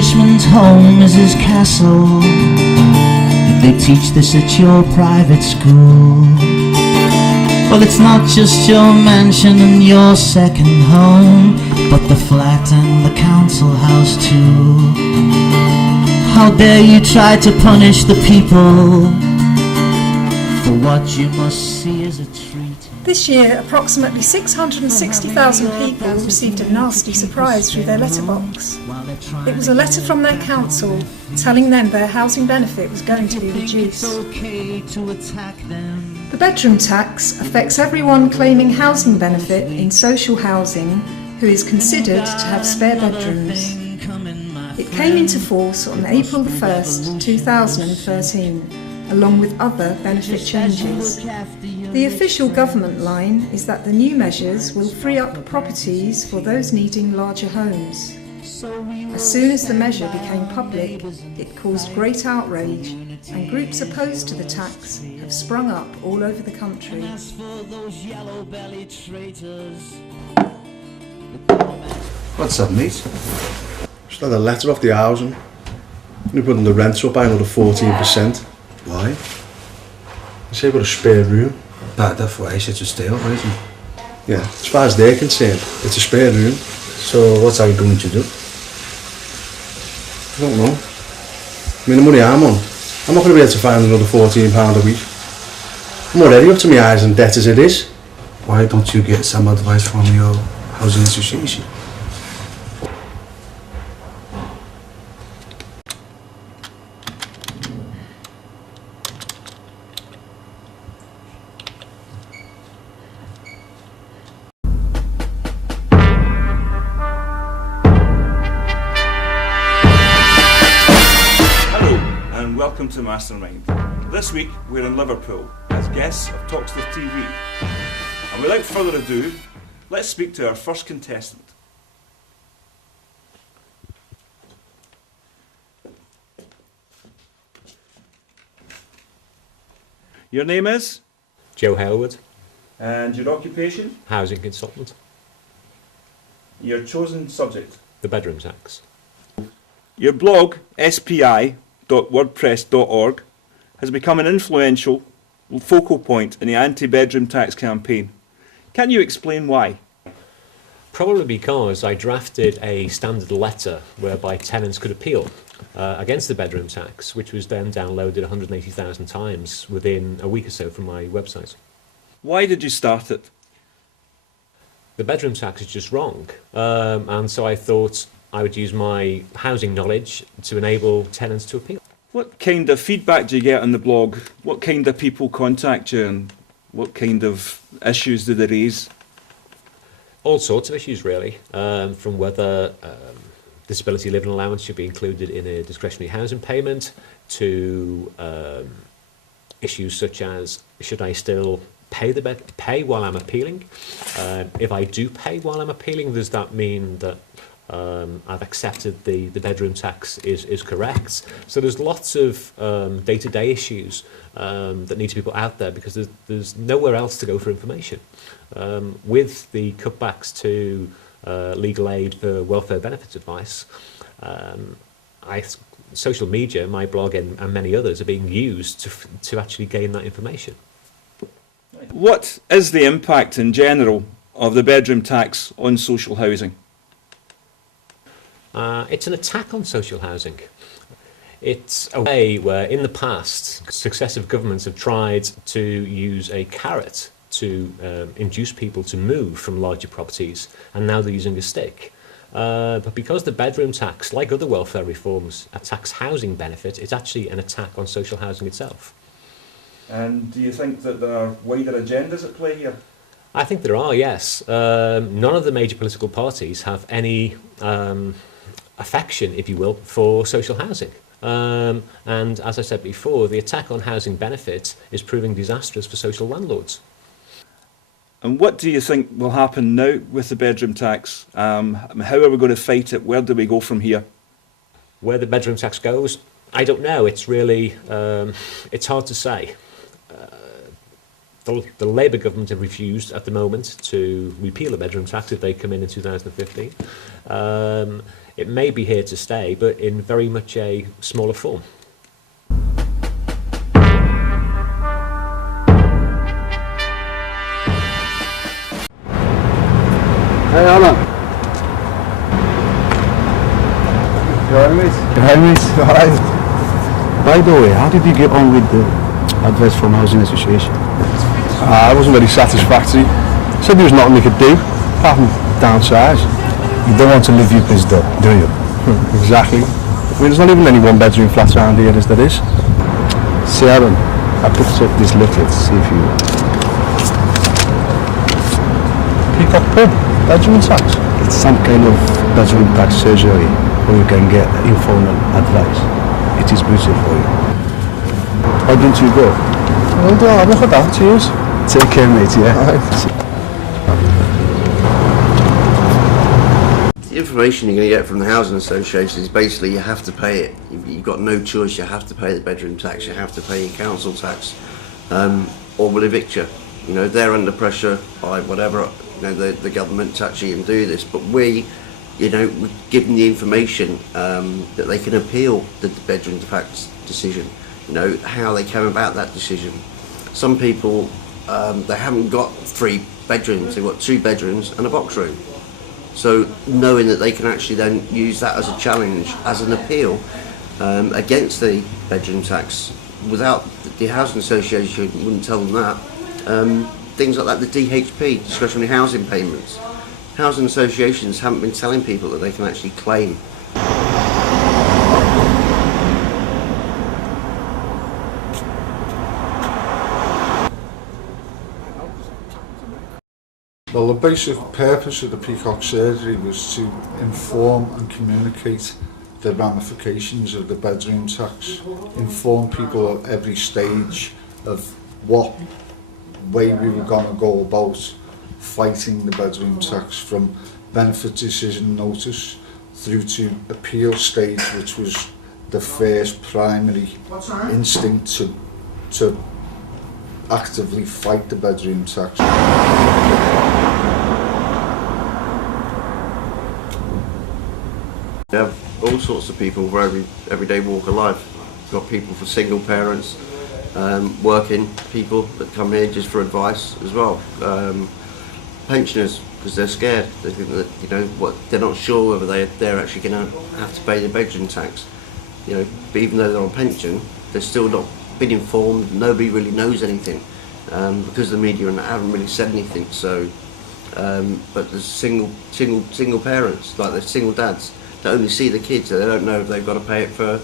Englishman's home is his castle. If they teach this at your private school, well, it's not just your mansion and your second home, but the flat and the council house too. How dare you try to punish the people for what you must see as a treat. This year, approximately 660,000 people received a nasty surprise through their letterbox. It was a letter from their council telling them their housing benefit was going to be reduced. The bedroom tax affects everyone claiming housing benefit in social housing who is considered to have spare bedrooms. It came into force on April 1st, 2013, along with other benefit changes. The official government line is that the new measures will free up properties for those needing larger homes. As soon as the measure became public, it caused great outrage, and groups opposed to the tax have sprung up all over the country. What's that, mate? Just had a letter off the housing. We're putting the rents up by another 14%. Why? They say we've got a spare room. That's why I said to stay up, isn't it? Yeah, as far as they're concerned, it's a spare room. So what are you going to do? I don't know. I mean, the money I'm on, I'm not going to be able to find another £14 a week. I'm already up to my eyes in debt as it is. Why don't you get some advice from your housing association? Welcome to Mastermind. This week we're in Liverpool as guests of Toxteth TV. And without further ado, let's speak to our first contestant. Your name is? Joe Hailwood. And your occupation? Housing consultant. Your chosen subject? The bedroom tax. Your blog, spi.wordpress.org, has become an influential focal point in the anti-bedroom tax campaign. Can you explain why? Probably because I drafted a standard letter whereby tenants could appeal against the bedroom tax, which was then downloaded 180,000 times within a week or so from my website. Why did you start it? The bedroom tax is just wrong, and so I thought I would use my housing knowledge to enable tenants to appeal. What kind of feedback do you get on the blog? What kind of people contact you and what kind of issues do they raise? All sorts of issues really, from whether disability living allowance should be included in a discretionary housing payment to issues such as should I still pay while I'm appealing? If I do pay while I'm appealing, does that mean that I've accepted the bedroom tax is correct? So there's lots of day-to-day issues that need to be put out there because there's nowhere else to go for information. With the cutbacks to legal aid for welfare benefits advice, social media, my blog and many others are being used to actually gain that information. What is the impact in general of the bedroom tax on social housing? It's an attack on social housing. It's a way where in the past successive governments have tried to use a carrot to induce people to move from larger properties, and now they're using a stick. But because the bedroom tax, like other welfare reforms, attacks housing benefit, it's actually an attack on social housing itself. And do you think that there are wider agendas at play here? I think there are, yes. None of the major political parties have any affection, if you will, for social housing. And as I said before, the attack on housing benefit is proving disastrous for social landlords. And what do you think will happen now with the bedroom tax? How are we going to fight it? Where do we go from here? Where the bedroom tax goes, I don't know. It's really, it's hard to say. the Labour government have refused at the moment to repeal the bedroom tax if they come in 2015. It may be here to stay, but in very much a smaller form. Hey Alan. You alright mate? Alright. By the way, how did you get on with the advice from Housing Association? It wasn't very satisfactory. Said there was nothing they could do, apart from downsize. You don't want to leave your place though, do you? Exactly. I mean, there's not even any one-bedroom flats around here as there is. See Aaron, I picked up this leaflet, see if you... Peacock pub, bedroom tax. It's some kind of bedroom tax surgery where you can get informal advice. It is beautiful for you. Why don't you go? Well, I'll look at that, cheers. Take care mate, yeah? The information you're going to get from the housing association is basically you have to pay it. You've got no choice. You have to pay the bedroom tax. You have to pay your council tax, or we'll evict you. You know, they're under pressure by whatever, you know, the government to actually and do this. But we, you know, we give them the information that they can appeal the bedroom tax decision. You know, how they came about that decision. Some people, they haven't got 3 bedrooms. They've got 2 bedrooms and a box room. So knowing that they can actually then use that as a challenge, as an appeal against the bedroom tax, without the housing association wouldn't tell them that. Things like that, the DHP, discretionary housing payments. Housing associations haven't been telling people that they can actually claim. Well, the basic purpose of the Peacock surgery was to inform and communicate the ramifications of the bedroom tax, inform people at every stage of what way we were going to go about fighting the bedroom tax, from benefit decision notice through to appeal stage, which was the first primary instinct to actively fight the bedroom tax. We have all sorts of people for every everyday walk of life. We've got people for single parents, working people that come here just for advice as well. Pensioners, because they're scared. They think that, you know, they're not sure whether they're actually going to have to pay the bedroom tax. You know, but even though they're on pension, they're still not been informed. Nobody really knows anything because the media haven't really said anything. So, but there's single parents, like they're single dads, that only see the kids, so they don't know if they've got to pay it for,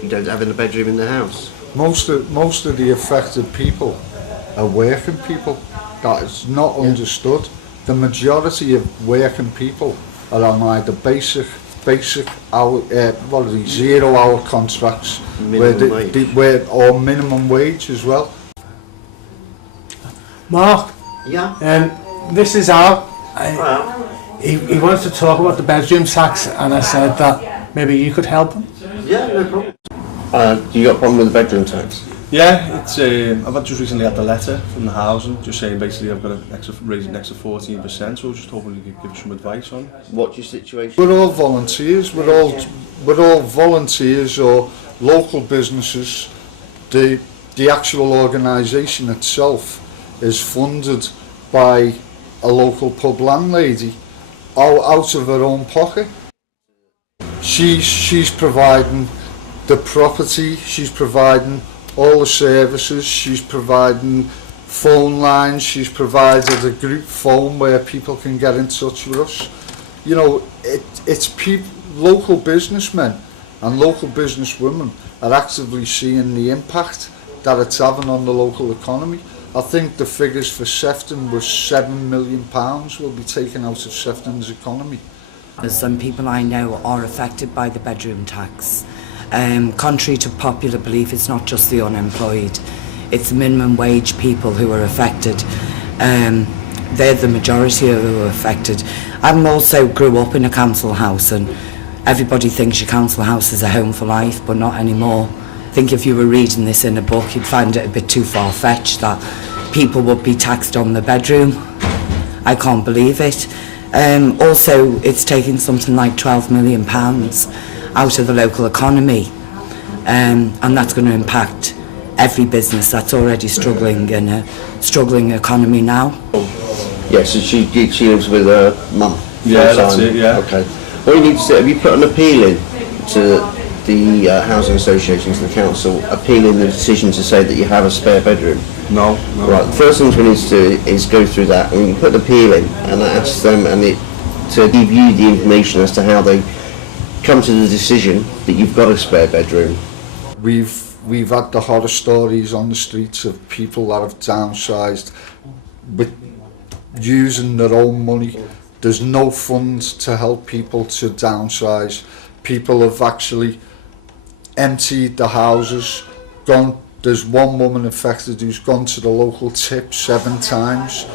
you know, having a bedroom in their house. Most of the affected people are working people. That is not understood. The majority of working people are on either basic hour, 0-hour contracts, or minimum wage as well. Mark. Yeah. This is Al. He wants to talk about the bedroom tax, and I said that maybe you could help him. Yeah, no problem. You got a problem with the bedroom tax? Yeah, it's. I've just recently had the letter from the housing, just saying basically I've got to raise an extra 14%. So I was just hoping you could give some advice on. What's your situation? We're all volunteers. We're all volunteers or local businesses. The actual organisation itself is funded by a local pub landlady out of her own pocket. She's providing the property, she's providing all the services, she's providing phone lines, she's provided a group phone where people can get in touch with us. You know, it's local businessmen and local businesswomen are actively seeing the impact that it's having on the local economy. I think the figures for Sefton was £7 million will be taken out of Sefton's economy. Some people I know are affected by the bedroom tax. Contrary to popular belief, it's not just the unemployed, it's the minimum wage people who are affected. They're the majority who are affected. I also grew up in a council house, and everybody thinks your council house is a home for life, but not anymore. I think if you were reading this in a book, you'd find it a bit too far-fetched that people would be taxed on the bedroom. I can't believe it. Also, it's taking something like £12 million out of the local economy, and that's going to impact every business that's already struggling in a struggling economy now. Yes, so she lives with her mum. Yeah, that's it, yeah. Okay. What you need to do, have you put an appeal in to the housing association, to the council, appealing the decision to say that you have a spare bedroom? No. Right, the first thing we need to do is go through that, and you can put an appeal in and ask them to give you the information as to how they come to the decision that you've got a spare bedroom. We've had the horror stories on the streets of people that have downsized with using their own money. There's no funds to help people to downsize. People have actually emptied the houses, gone. There's one woman affected who's gone to the local tip 7 times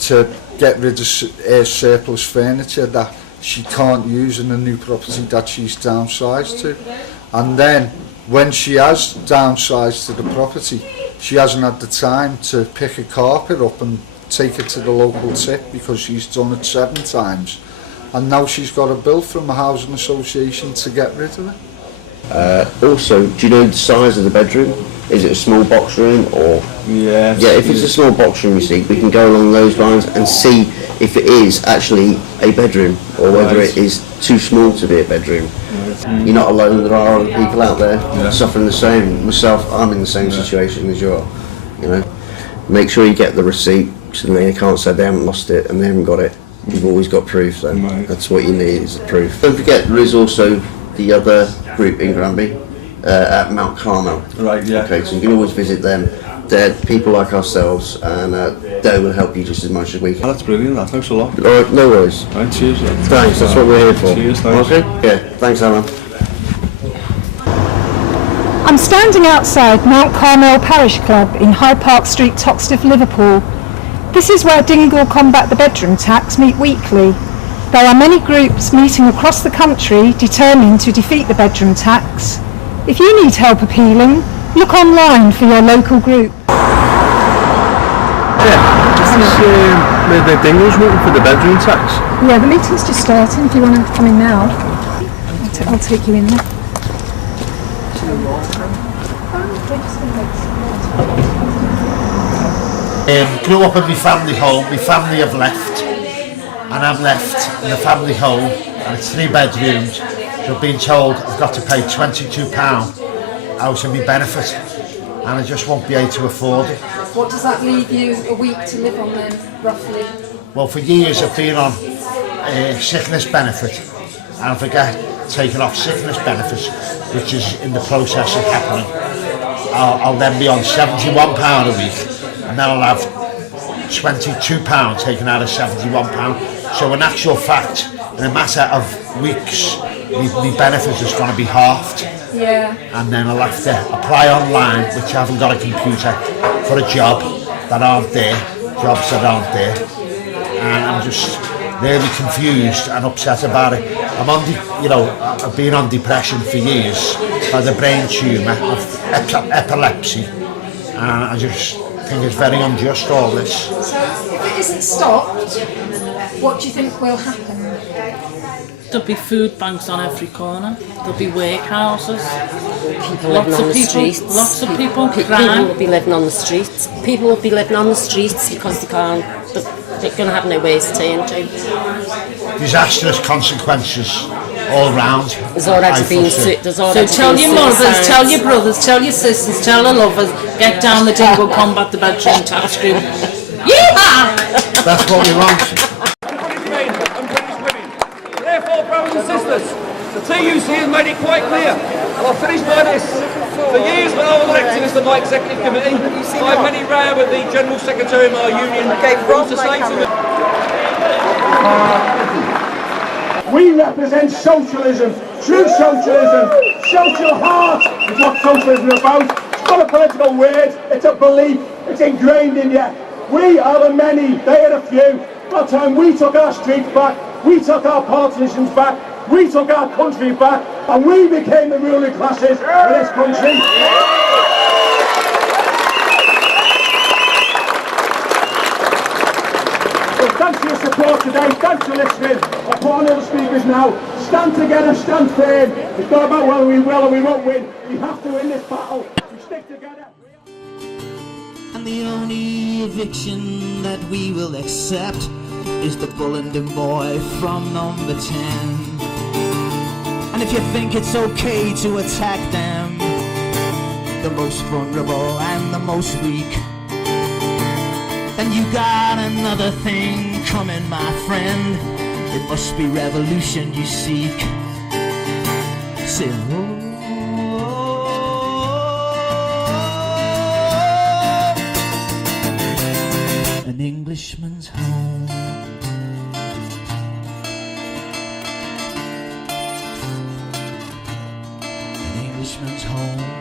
to get rid of surplus furniture that she can't use in the new property that she's downsized to. And then when she has downsized to the property, she hasn't had the time to pick a carpet up and take it to the local tip because she's done it 7 times. And now she's got a bill from the housing association to get rid of it. Also, do you know the size of the bedroom? Is it a small box room or? Yeah. Yeah, if it's a small box room, you see, we can go along those lines and see if it is actually a bedroom or whether it is too small to be a bedroom. You're not alone, there are other people out there suffering the same. Myself, I'm in the same situation as you are, you know. Make sure you get the receipt so they can't say they haven't lost it and they haven't got it. You've always got proof then. That's what you need, is the proof. Don't forget, there is also the other group in Granby at Mount Carmel. Right, yeah. Okay, so you can always visit them. They're people like ourselves, and they will help you just as much as we can. Oh, that's brilliant, thanks a lot. Alright, no worries. Right, cheers. Thanks, that's what we're here for. Cheers, thanks. Okay? Yeah, thanks Alan. I'm standing outside Mount Carmel Parish Club in Hyde Park Street, Toxteth, Liverpool. This is where Dingle Combat the Bedroom Tax meet weekly. There are many groups meeting across the country determined to defeat the bedroom tax. If you need help appealing, look online for your local group. Yeah, this is the Dingle's meeting for the bedroom tax. Yeah, the meeting's just starting. If you want to come in now, I'll take you in there. Grew up in my family home. My family have left, and I'm left in the family home, and it's 3 bedrooms. So I've been told I've got to pay £22 out of my benefit, and I just won't be able to afford it. What does that leave you a week to live on then, roughly? Well, for years I've been on sickness benefit, and if I get taken off sickness benefits, which is in the process of happening, I'll then be on £71 a week. And then I'll have £22 taken out of £71. So in actual fact, in a matter of weeks, my benefits is going to be halved. Yeah. And then I'll have to apply online, which I haven't got a computer, for a job that aren't there, jobs that aren't there. And I'm just really confused and upset about it. I'm on, I've been on depression for years, by the brain tumour of epilepsy, and I just think it's very unjust, all this. So if it isn't stopped, what do you think will happen? There'll be food banks on every corner. There'll be workhouses. People living on the streets. Lots of people. People will be living on the streets. People will be living on the streets because they can't. They're going to have no ways to turn to. Disastrous consequences all round. There's already been. So tell your mothers, tell your brothers, tell your sisters, tell your lovers. Get down the Dingle Combat the Bedroom Tax group. Yeah! That's what we want. Therefore, brothers and sisters, the TUC has made it quite clear, and I'll finish by this. For years when I was elected as the my executive committee, I had many row with the General Secretary of my union who used to say to me, we represent socialism, true socialism. Social heart is what socialism is about. It's not a political word, it's a belief, it's ingrained in you. We are the many, they are the few. That time we took our streets back, we took our politicians back, we took our country back, and we became the ruling classes of this country. Thanks for your support today. Thanks for listening. I'll put on all the speakers now. Stand together, stand firm. It's not about whether we will or we won't win. We have to win this battle. We stick together. And the only eviction that we will accept is the Bullingdon boy from number 10. And if you think it's okay to attack them, the most vulnerable and the most weak, then you got another thing coming, my friend. It must be revolution you seek. Say, an Englishman's home. An Englishman's home.